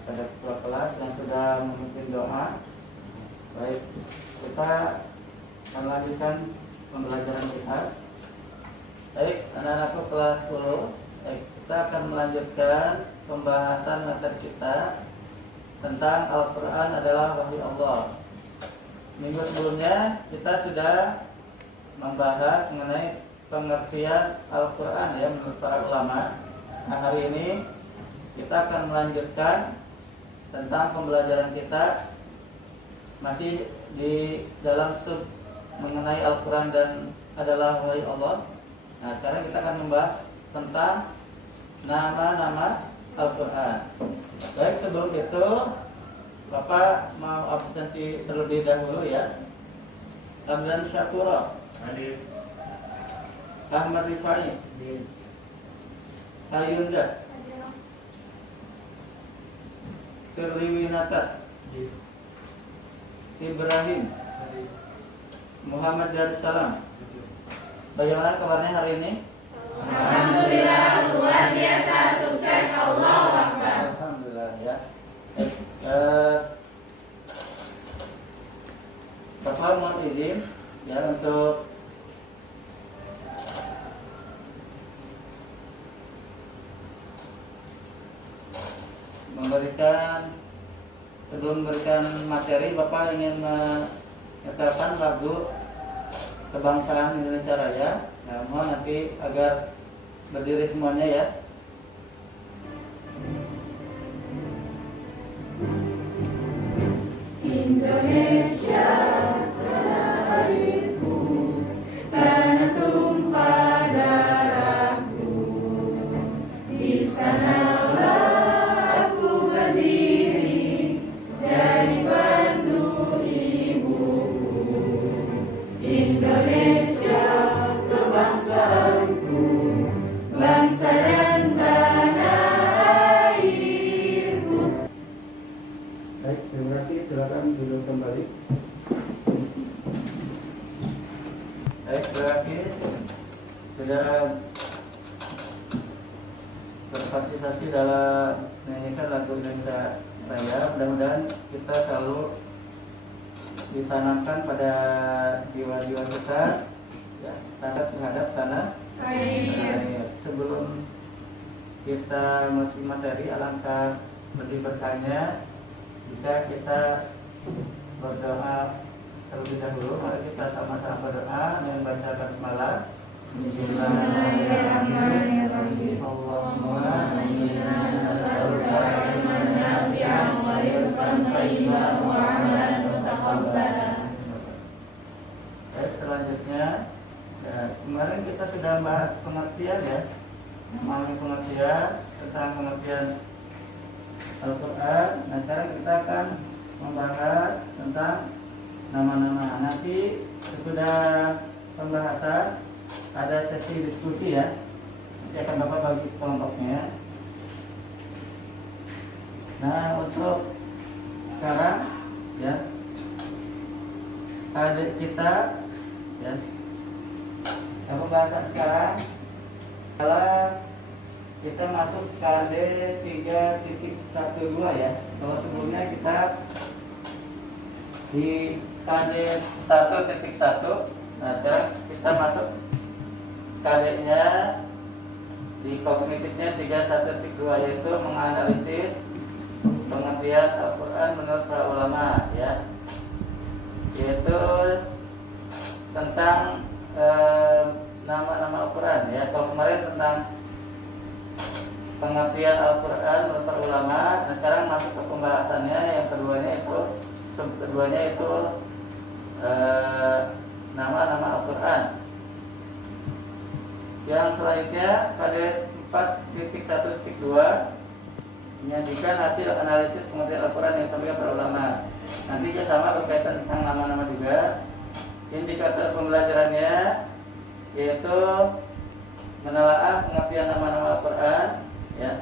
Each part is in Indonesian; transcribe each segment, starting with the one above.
Pada ketua kelas yang sudah memimpin doa. Baik, kita akan lanjutkan pembelajaran kita. Baik, anak-anakku kelas 10. Baik, kita akan melanjutkan pembahasan materi kita tentang Al-Quran adalah wahyu Allah. Minggu sebelumnya kita sudah membahas mengenai pengertian Al-Quran ya menurut para ulama. Nah, hari ini kita akan melanjutkan tentang pembelajaran kita masih di dalam sub mengenai Al-Quran dan adalah wahyu Allah. Nah, sekarang kita akan membahas tentang nama-nama Al-Quran. Baik, sebelum itu Bapak mau absensi terlebih dahulu ya. Ramdan Syakura hadir. Ahmad Rifai hadir. Ayunda Firliwinata Ibrahim Muhammad Darussalam. Bagaimana kabarnya hari ini? Alhamdulillah, luar biasa, sukses, Allahu Akbar. Alhamdulillah ya. Bapak mohon izin ya untuk sebelum memberikan materi, Bapak ingin menyetelkan lagu kebangsaan Indonesia Raya. Nah, mohon nanti agar berdiri semuanya ya. Indonesia tanah airku, tanah tumpah darahku, di sanalah aku berdiri, jadi pandu ibuku. Indonesia kebangsaanku, bangsa dan tanah airku. Baik, terima kasih. Silakan duduk kembali. Baik, terima kasih sudah berpartisipasi dalam menyanyikan lagu Indonesia Raya. Mudah-mudahan kita selalu ditanamkan pada jiwa-jiwa kita ya, sangat menghadap tanah air. Sebelum kita masuk materi, alangkah lebih berkahnya jika kita berdoa terlebih dahulu. Mari kita sama-sama berdoa dengan baca basmalah. Bismillahirrahmanirrahim. Allahumma Inna nas'aluka ilman nafi'an wa rizqan thayyiban wa 'amalan mutaqabbalan. Baik, selanjutnya ya, kemarin kita sudah bahas pengertian ya, memahami pengertian tentang pengertian Al-Quran. Nah, sekarang kita akan membahas tentang nama-nama. Nanti sesudah pembahasan ada sesi diskusi ya. Nanti akan Bapak bagi kelompoknya. Nah, untuk sekarang ya, adik kita ya, pembahasan sekarang adalah kita masuk KD 3.12 ya. Kalau sebelumnya kita di KD 1.1. Nah, sekarang kita masuk KD-nya di kognitifnya 3.1.2, yaitu menganalisis, pengertian Al-Quran menurut para ulama, ya, yaitu tentang nama-nama Al-Quran, ya. Kalau kemarin tentang pengertian Al-Quran menurut para ulama, dan sekarang masuk ke pembahasannya. Yang keduanya itu nama-nama Al-Quran. Yang selanjutnya pada 4.1.2 menyajikan hasil analisis pengertian Al-Quran yang disampaikan para ulama. Nanti juga sama berkaitan tentang nama-nama juga. Indikator pembelajarannya yaitu menelaah pengertian nama-nama Al-Quran, ya,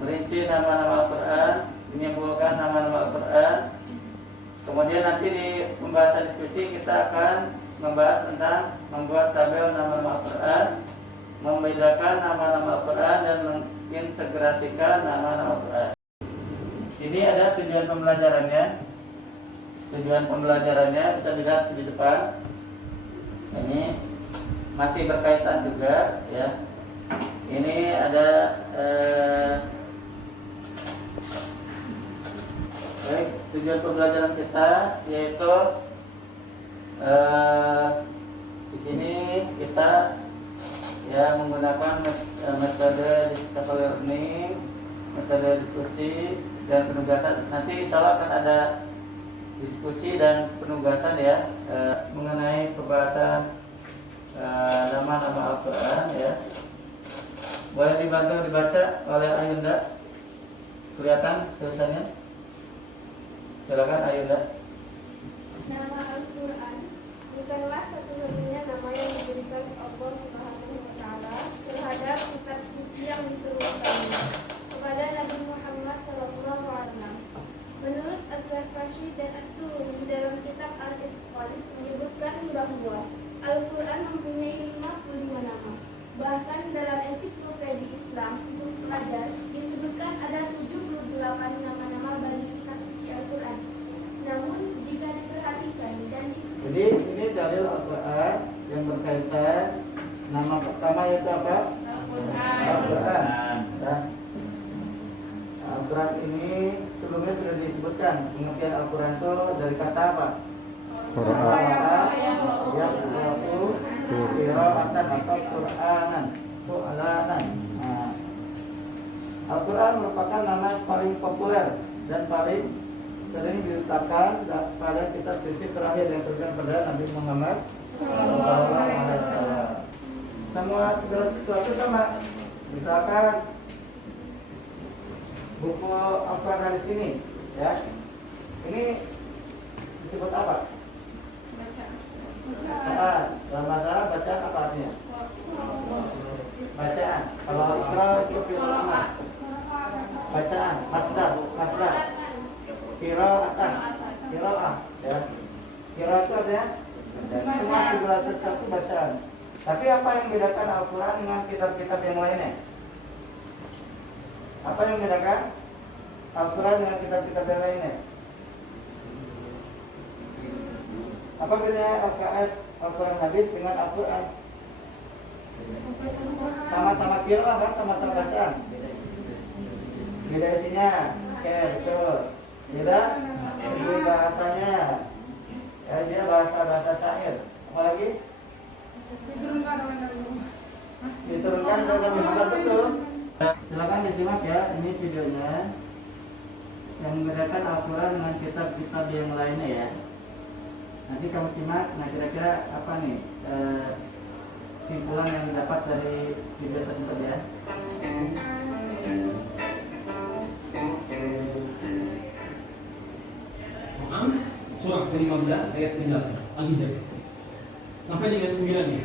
merinci nama-nama Al-Quran, menyimpulkan nama-nama Al-Quran. Kemudian nanti di pembahasan diskusi kita akan membahas tentang membuat tabel nama-nama Al-Quran, membedakan nama-nama Al-Quran dan mengintegrasikan nama-nama Al-Quran. Ini ada tujuan pembelajarannya. Tujuan pembelajarannya bisa dilihat di depan. Ini masih berkaitan juga, ya. Ini ada baik, tujuan pembelajaran kita yaitu di sini kita, ya, menggunakan metode discovery learning, metode diskusi dan penugasan. Nanti insya Allah akan ada diskusi dan penugasan, ya, mengenai pembahasan nama-nama Al-Quran, ya. Boleh dibantu dibaca oleh Ayunda. Kelihatan tulisannya? Silakan Ayunda. Nama Al-Quran bukanlah satu-satunya nama yang diberikan Allah Subhanahu wa Ta'ala terhadap kitab suci yang diturunkannya kepada Nabi Muhammad SAW. Menurut Az-Zarkashi dan As-Sururi dalam kitab Al-Itqan menyebutkan bahwa Al-Quran mempunyai 55 nama. Bahkan dalam ensiklopedi Islam untuk pelajar disebutkan ada 78 nama-nama bagi kitab suci Al-Quran. Namun jika diperhatikan dan jadi ini dalil Al-Quran yang berkaitan. Nama pertama yaitu apa? Al-Quran. Ya. Al-Quran ini sebelumnya sudah disebutkan pengertian Al-Quran itu dari kata apa? Qur'an, yang itu qira'atan atau Qur'anan, Qur'anan. Al-Quran merupakan nama paling populer dan paling sering diletakkan pada kitab suci terakhir yang terjadi pada Nabi Muhammad SAW. Semua segala sesuatu sama. Misalkan buku Al-Quran di sini, ya, ini disebut apa? Bacaan. Dalam bahasa Arab bacaan apa artinya? Bacaan. Kalau Iqra itu firman. Bacaan. Masdar. Qira'atan. Qira'ah, ya. Qira'ah itu artinya semua segala sesuatu bacaan. Tapi apa yang membedakan Al-Quran dengan kitab-kitab yang lainnya? Apa yang membedakan Al-Quran dengan kitab-kitab yang lainnya? Apa bedanya LKS Al-Quran hadis dengan Al-Quran? Sama-sama qiraah kan, sama-sama bacaan. Beda isinya, oke, betul. Beda segi bahasanya, ya, dia bahasa syair. Apa lagi? Diturunkan ke Nabi Muhammad, betul. Silakan disimak, ya, ini videonya yang membedakan Al-Quran dengan kitab-kitab yang lainnya, ya. Nanti kamu simak. Nah, kira-kira apa nih kesimpulan yang didapat dari video tersebut, ya. Quran surah ke-15 ayat 9 Al-Hijr sampai dengan 9 nya.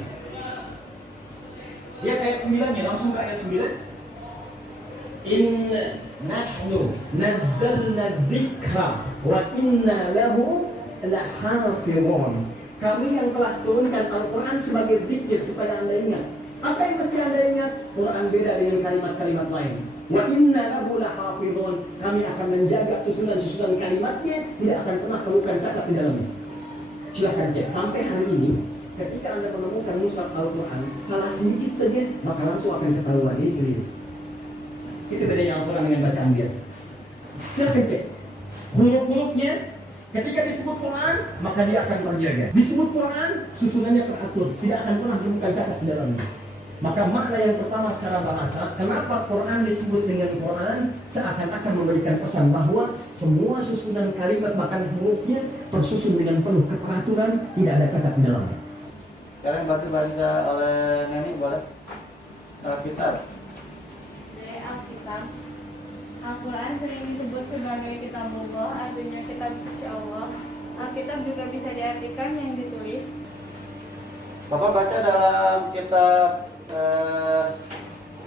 Lihat ayat 9 nya, langsung ke ayat 9. Inna nahnu nazzalna dzikra wa inna lahu lahafizun. Kami yang telah turunkan Al-Quran sebagai zikir supaya Anda ingat. Apa yang mesti Anda ingat? Quran beda dengan kalimat-kalimat lain. Wa inna lahu lahafizun. Kami akan menjaga susunan-susunan kalimatnya, tidak akan pernah keluhkan cacat di dalamnya. Silahkan cek. Sampai hari ini, ketika Anda menemukan mushaf Al-Quran salah sedikit saja, maka langsung akan ketahuan ini keliru. Itu bedanya Al-Quran dengan bacaan biasa. Silahkan cek. huruf-hurufnya. Ketika disebut Quran, maka dia akan terjaga. Disebut Quran, susunannya teratur, tidak akan pernah ditemukan cacat di dalamnya. Maka makna yang pertama secara bahasa, kenapa Quran disebut dengan Quran, seakan-akan memberikan pesan bahwa semua susunan kalimat bahkan hurufnya tersusun dengan penuh keteraturan, tidak ada cacat di dalamnya. Sekarang baca oleh Neni boleh. Alkitab. Dari Alkitab. Al-Quran sering disebut sebagai kitabullah, artinya kitab suci Allah. Alkitab juga bisa diartikan yang ditulis. Bapak baca dalam kitab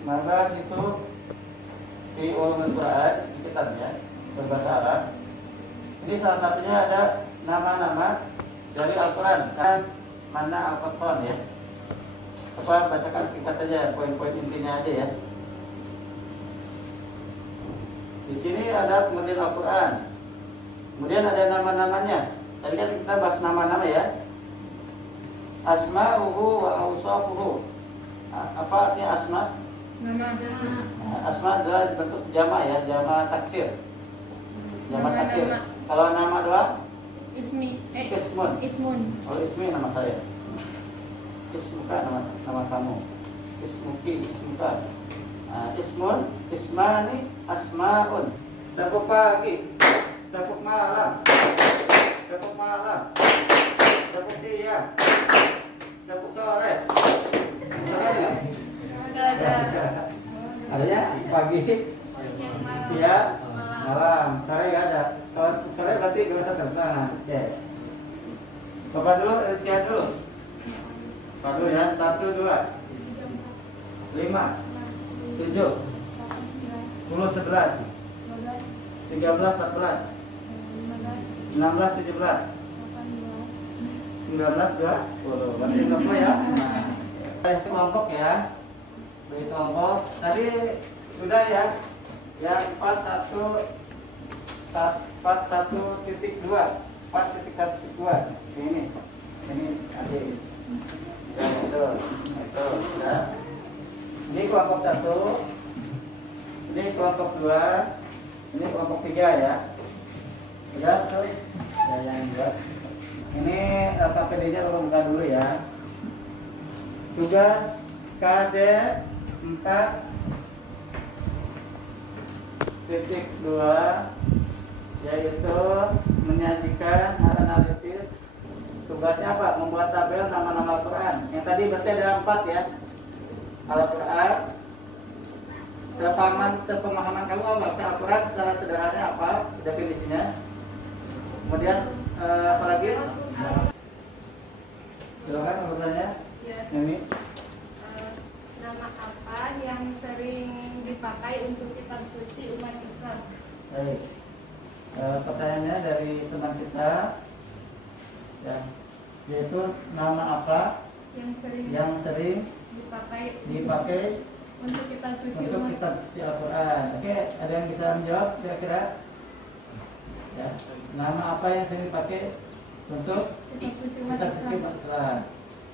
Maka itu di Ulumul Quran, di kitabnya berbahasa Arab. Ini salah satunya ada nama-nama dari Al-Quran kan, mana Al-Qur'an ya. Coba bacakan singkat saja poin-poin intinya aja ya. Di sini ada kemudian Al-Quran, kemudian ada nama-namanya. Tadi kan kita bahas nama-nama ya. Asma'uhu wa awsafuhu. Apa artinya asma? Nama. Asma adalah bentuk jama ya, jama taksir. Jama taksir. Kalau nama doang? Ismi. Ismun. Ismun. Oh, ismi nama saya. Ismuka nama kamu. Ismuki, ismuka. Ismun, ismani, asmaun. Dapuk pagi, dapuk malam, dapuk malam, dapuk siang, dapuk sore. Adanya pagi, siang, malam. Sore nggak ada. Kalau sore berarti gak usah terbang. Oke. Bapak dulu, sekian dulu. Bapak dulu ya. 1, 2, 5, 7, 10, 11, 13, 14, 15, 16, 17, 18, 19, 20, berarti berapa ya? Nah, itu kelompok ya. Beri kelompok. Tadi sudah ya. Yang 41.2, 4.1.2. Ini adik. Ya, itu ya. Ini kelompok 1, ini kelompok 2, ini kelompok 3 ya. Sudah tuh. Ya, yang enggak. Ini KPD-nya tolong buka dulu ya. Tugas KD 4.2 yaitu menyajikan analisis. Tugasnya apa? Membuat tabel nama-nama Al-Quran. Yang tadi berarti ada 4 ya. Al-Quran. Sepemahaman kamu baca Al-Quran secara sederhana apa definisinya? Kemudian apalagi? Silakan bertanya. Ya. Ini. Nama apa yang sering dipakai untuk kitab suci umat Islam? Baik. Pertanyaannya dari teman kita, ya, yaitu nama apa yang sering dipakai untuk kitab suci untuk umat kitab suci Al-Quran. Oke, ada yang bisa menjawab kira-kira? Ya, nama apa yang sering dipakai untuk kitab suci umat kitab suci Islam? umat Islam?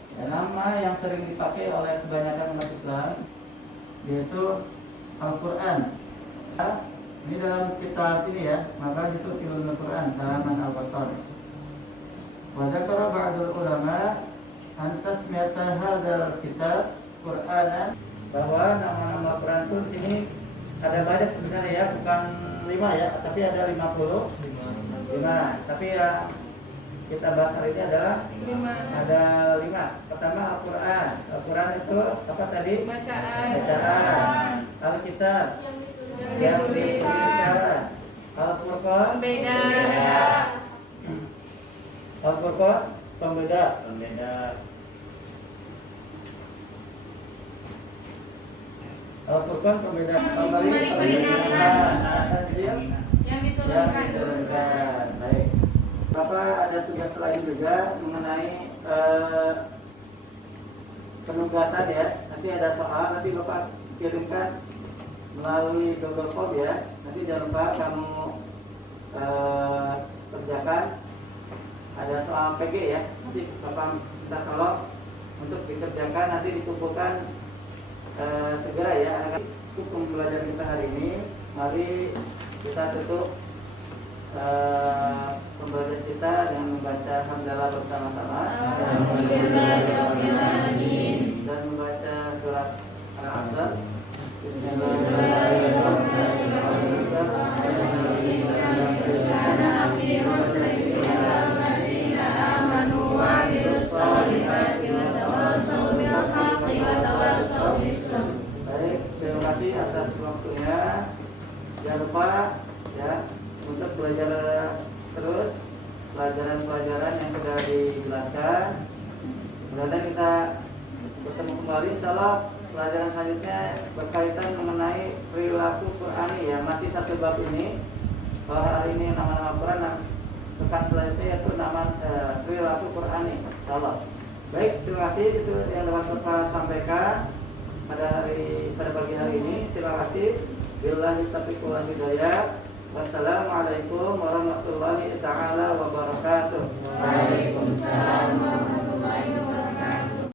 Ya, nama yang sering dipakai oleh kebanyakan umat Islam yaitu Al-Quran. Ini dalam kitab ini ya, maka itu Ulumul Quran halaman Al-Baqarah. Wa dzakara ba'dul ulama an tasmiyata hadzal kitab Qur'anan, bahwa nama-nama Quran itu di sini ada banyak sebenarnya ya, bukan 5 ya, tapi ada 55. Tapi yang kita bahas hari ini adalah 5. ada 5. Pertama Al-Quran. Al-Quran itu apa tadi? Bacaan. Alkitab Yang yang ditulis. ditulis. Al-Furqan Beda. Al-Furqan pembeda. Al-Furqan pembeda. Pemberi peringatan. Tanzil Yang yang diturunkan. diturunkan. Baik. Bapak ada tugas lain juga mengenai penugasan ya. Nanti ada soal, nanti Bapak kirimkan melalui Google Form ya. Nanti jangan lupa kamu kerjakan. Ada soal PG ya. Nanti Bapak minta tolong untuk dikerjakan, nanti dikumpulkan segera ya. Untuk pembelajaran kita hari ini, mari kita tutup pembelajaran kita dengan membaca hamdalah bersama-sama dan membaca surat Al-Asr. Baik, terima kasih atas waktunya. Jangan lupa ya untuk belajar terus pelajaran-pelajaran yang sudah dijelaskan. Kemudian kita bertemu kembali insyaallah pelajaran selanjutnya berkaitan mengenai perilaku Qur'ani ya, masih satu bab ini. Kalau hari ini nama-nama Quran, pekan selanjutnya yaitu nama perilaku Qur'ani insyaallah. Baik, terima kasih itu yang dapat Bapak sampaikan pada pagi hari ini. Terima kasih. Billahi taufiq wal hidayah. Wassalamualaikum warahmatullahi